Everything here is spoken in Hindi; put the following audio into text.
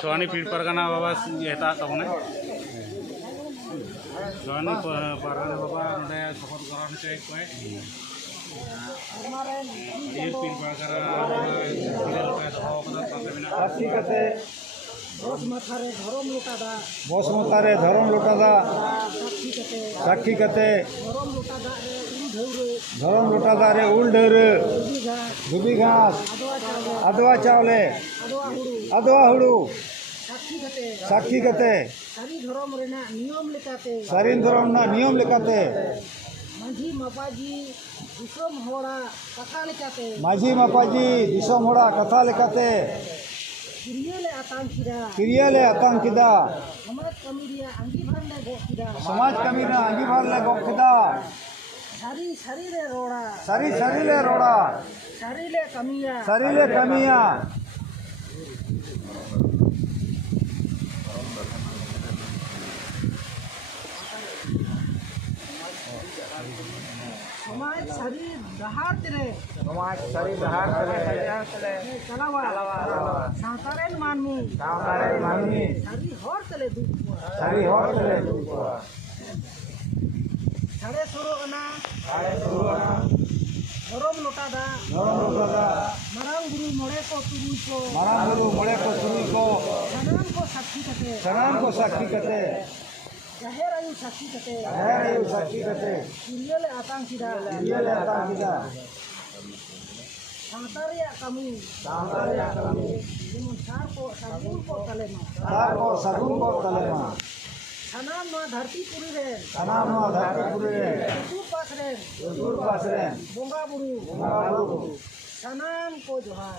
सोहानी पीठ परगना बाबा हेता तबने सोहानी परगना बाबा नडे शपथ ग्रहण चे कोय ये पीठ परगना का दहो कदा ताते बिना साक्षी कते बस मथारे धरम लोटादा साक्षी कते धरम लोटादा रे उल ढेर धुबी घास अदवा चावले अदवा हुड़ू साक्षी कते सारी धरम ना नियम लेकाते माझी मापाजी दिसम होड़ा कथा लेकाते किरियाले आतंकिदा समाज कमी ना अंगी भार ले गोखिदा सारी ले रोड़ा सारी ले कमिया समाज सारी दहार तेरे कलावा सातारेन मानमी सारी होर तले दुखवा सारे सुरो अना धरम लोटादा मरांग गुरु मोड़े को तुरुई को सनाम को साक्षी कते जाहेर आयु साक्षी कते किरियाले आतंकिदा सांतारिया कमी जेमन सार को सगुन को तलेमा सनाम मा धरतीपुरी रे दूर पास रे बोंगा बुरु सनाम को जोहार